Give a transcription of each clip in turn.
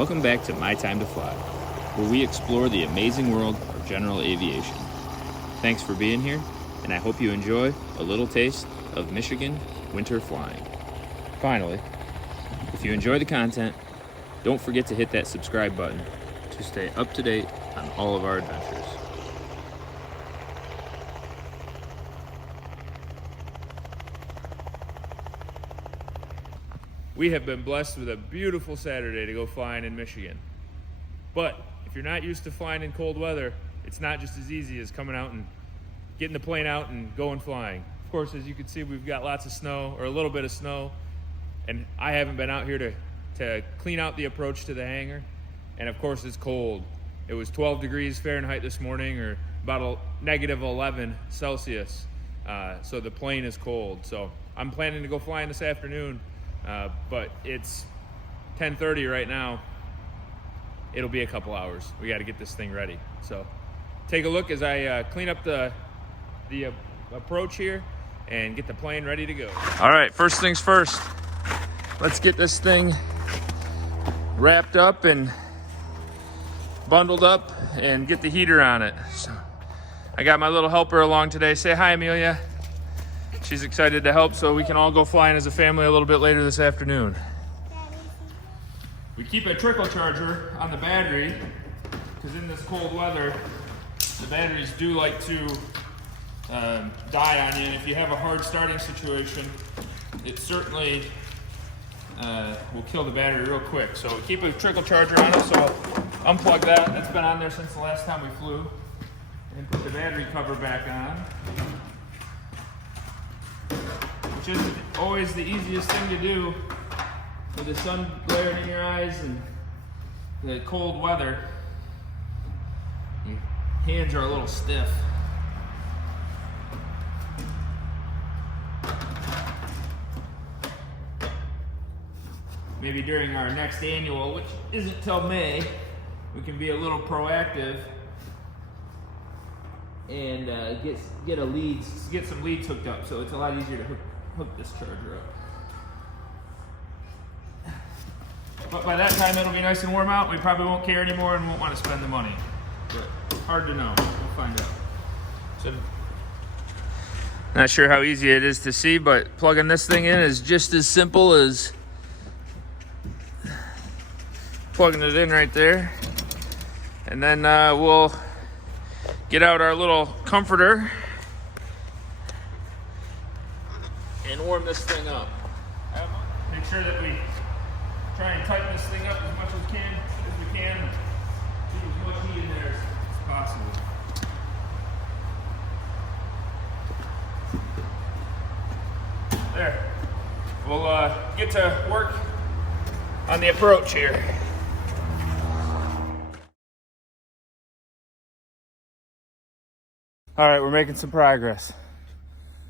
Welcome back to My Time to Fly, where we explore the amazing world of general aviation. Thanks for being here, and I hope you enjoy a little taste of Michigan winter flying. Finally, if you enjoy the content, don't forget to hit that subscribe button to stay up to date on all of our adventures. We have been blessed with a beautiful Saturday to go flying in Michigan. But if you're not used to flying in cold weather, it's not just as easy as coming out and getting the plane out and going flying. Of course, as you can see, we've got lots of snow, or a little bit of snow, and I haven't been out here to clean out the approach to the hangar. And of course, it's cold. It was 12 degrees Fahrenheit this morning, or about negative 11 Celsius. So the plane is cold. So I'm planning to go flying this afternoon. But it's 10:30 right now. It'll be a couple hours. We got to get this thing ready. So take a look as I clean up the approach here and get the plane ready to go. All right, first things first. Let's get this thing wrapped up and bundled up and get the heater on it. So I got my little helper along today. Say hi, Amelia. She's excited to help so we can all go flying as a family a little bit later this afternoon. We keep a trickle charger on the battery because in this cold weather, the batteries do like to die on you. And if you have a hard starting situation, it certainly will kill the battery real quick. So we keep a trickle charger on it, so I'll unplug that. That's been on there since the last time we flew. And put the battery cover back on. Which isn't always the easiest thing to do with the sun glaring in your eyes and the cold weather. Your hands are a little stiff. Maybe during our next annual, which isn't till May, we can be a little proactive and get some leads hooked up, so it's a lot easier to hook this charger up. But by that time it'll be nice and warm out. We probably won't care anymore and won't want to spend the money. But hard to know. We'll find out. So, not sure how easy it is to see, but plugging this thing in is just as simple as plugging it in right there. And then we'll get out our little comforter and warm this thing up. Make sure that we try and tighten this thing up as much as we can. Get as much heat in there as possible. There. We'll get to work on the approach here. All right, we're making some progress.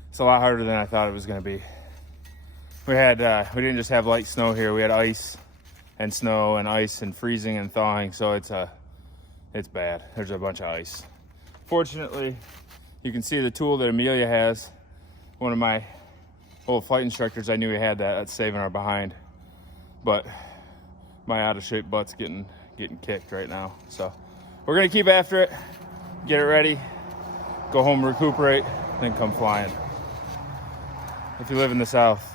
It's a lot harder than I thought it was going to be. We didn't just have light snow here. We had ice and snow and ice and freezing and thawing. So it's bad. There's a bunch of ice. Fortunately, you can see the tool that Amelia has. One of my old flight instructors, I knew he had that. That's saving our behind. But my out of shape butt's getting kicked right now. So we're going to keep after it, get it ready, go home, recuperate, then come flying. If you live in the South,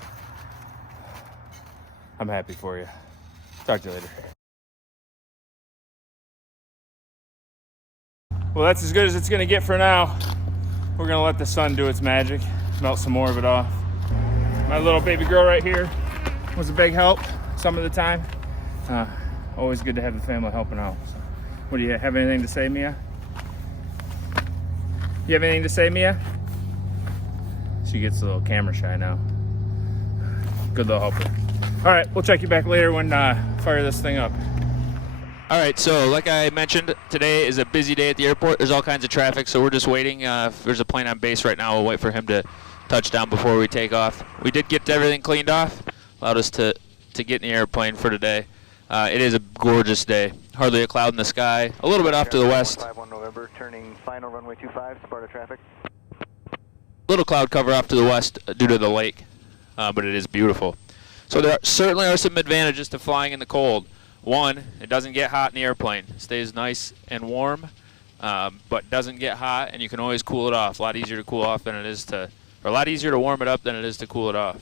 I'm happy for you. Talk to you later. Well, that's as good as it's gonna get for now. We're gonna let the sun do its magic, melt some more of it off. My little baby girl right here was a big help some of the time. Always good to have the family helping out. So, what do you have anything to say, Mia? You have anything to say, Mia? She gets a little camera shy now. Good little helper. All right, we'll check you back later when fire this thing up. All right, so like I mentioned, today is a busy day at the airport. There's all kinds of traffic, so we're just waiting. If there's a plane on base right now, we'll wait for him to touch down before we take off. We did get everything cleaned off, allowed us to get in the airplane for today. It is a gorgeous day. Hardly a cloud in the sky. A little bit off to the west. 51 November, turning final runway 25, Sparta traffic. Little cloud cover off to the west due to the lake, but it is beautiful. So there certainly are some advantages to flying in the cold. One, it doesn't get hot in the airplane. It stays nice and warm, but doesn't get hot, and you can always cool it off. A lot easier to cool off than it is to, or a lot easier to warm it up than it is to cool it off.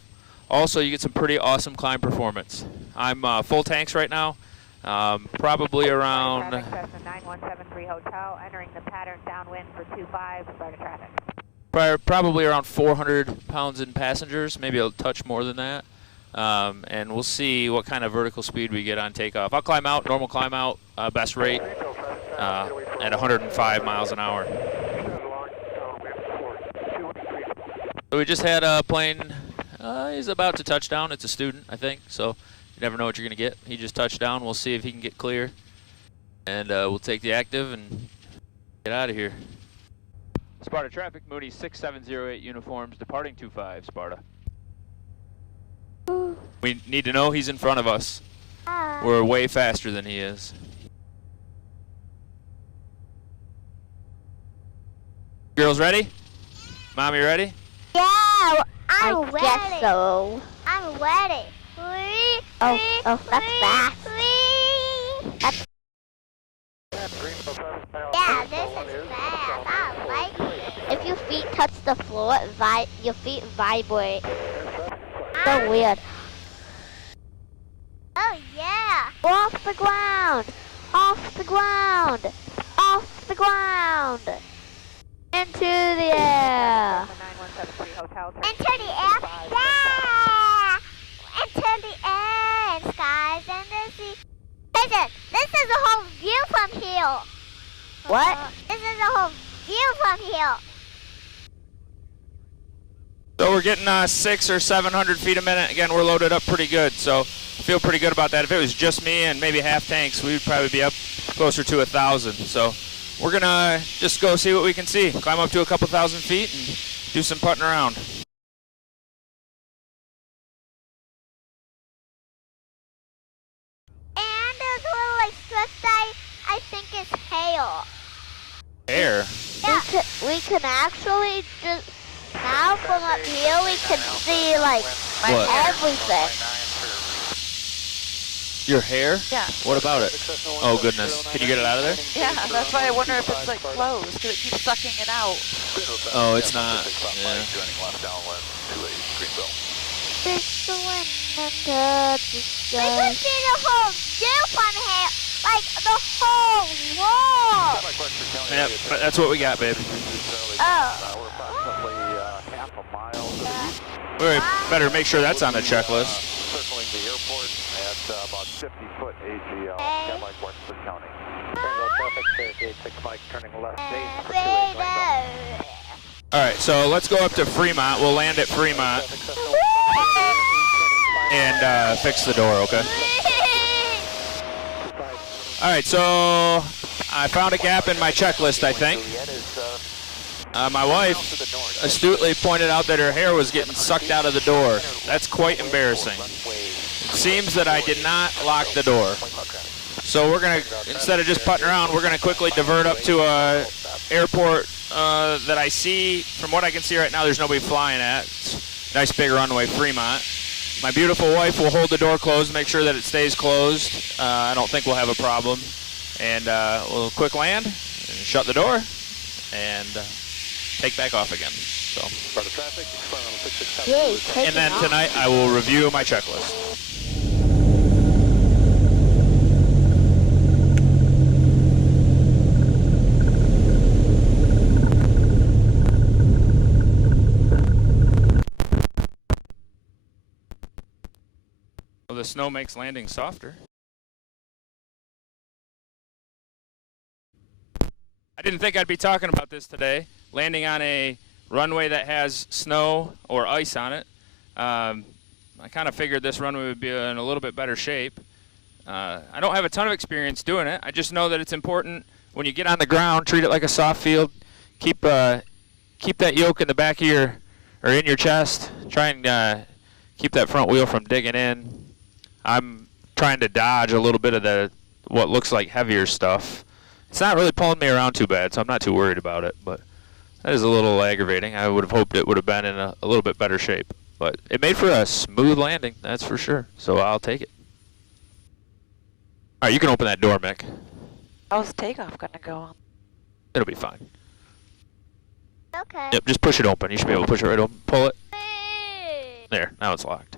Also, you get some pretty awesome climb performance. I'm full tanks right now, probably around... Traffic, Cessna 9173 Hotel, entering the pattern downwind for 25, start of traffic. Probably around 400 pounds in passengers, maybe a touch more than that. And we'll see what kind of vertical speed we get on takeoff. I'll climb out, normal climb out, best rate at 105 miles an hour. So we just had a plane, he's about to touch down. It's a student, I think, so you never know what you're going to get. He just touched down. We'll see if he can get clear. And we'll take the active and get out of here. Sparta traffic, Mooney 6708 uniforms, departing 25, Sparta. We need to know he's in front of us. We're way faster than he is. Girls ready? Mommy ready? Yeah, I'm ready. I guess so. I'm ready. Oh, that's fast. That's Yeah, this is fast. I like it. if your feet touch the floor, your feet vibrate. So weird. Oh yeah. Off the ground. Off the ground. Off the ground. Into the air. Cessna 9173 Hotel, turn Into the air. 25, Yeah. Into the air, skies and the sea. Listen, this is the whole view from here. What? This is the whole view from here. So we're getting 600 or 700 feet a minute. Again, we're loaded up pretty good, so I feel pretty good about that. If it was just me and maybe half tanks, we would probably be up closer to 1,000. So we're gonna just go see what we can see. Climb up to a couple thousand feet and do some putting around. And there's a little like stress I think it's hail. Air. Yeah. We can actually just, now from up here, we can see like What? everything. Your hair? Yeah. What about it? Oh goodness. Can you get it out of there? Yeah, that's why I wonder if it's like closed, because it keeps sucking it out. Oh, it's not. Yeah. It's the wind and the We can see the whole view from here, like the whole wall. Yep, but that's what we got, babe. Oh. We better make sure that's on the checklist. Circling the airport at about 50-foot AGL, Hey. Cadillac, Westford County. Tango traffic, Fairgate 6 Mike, turning left base for 28 Freedom. All right, so let's go up to Fremont. We'll land at Fremont and fix the door, okay? All right, so I found a gap in my checklist, I think. My wife astutely pointed out that her hair was getting sucked out of the door. That's quite embarrassing. It seems that I did not lock the door. So we're gonna, instead of just putting around, we're gonna quickly divert up to a airport that I see, from what I can see right now, there's nobody flying at. It's a nice big runway, Fremont. My beautiful wife will hold the door closed, make sure that it stays closed. I don't think we'll have a problem. And we'll quick land, and shut the door, and take back off again. So. Yay, take And then it off. tonight I will review my checklist. Well, the snow makes landing softer. I didn't think I'd be talking about this today, landing on a runway that has snow or ice on it. I kind of figured this runway would be in a little bit better shape. I don't have a ton of experience doing it. I just know that it's important when you get on the ground, treat it like a soft field. Keep that yoke in the back of your, or in your chest. Try and keep that front wheel from digging in. I'm trying to dodge a little bit of the what looks like heavier stuff. It's not really pulling me around too bad, so I'm not too worried about it, but that is a little aggravating. I would have hoped it would have been in a little bit better shape, but it made for a smooth landing, that's for sure, so I'll take it. right, you can open that door, Mick. How's takeoff gonna go? It'll be fine. Okay. Yep, just push it open. You should be able to push it right open. Pull it. Hey. There, now it's locked.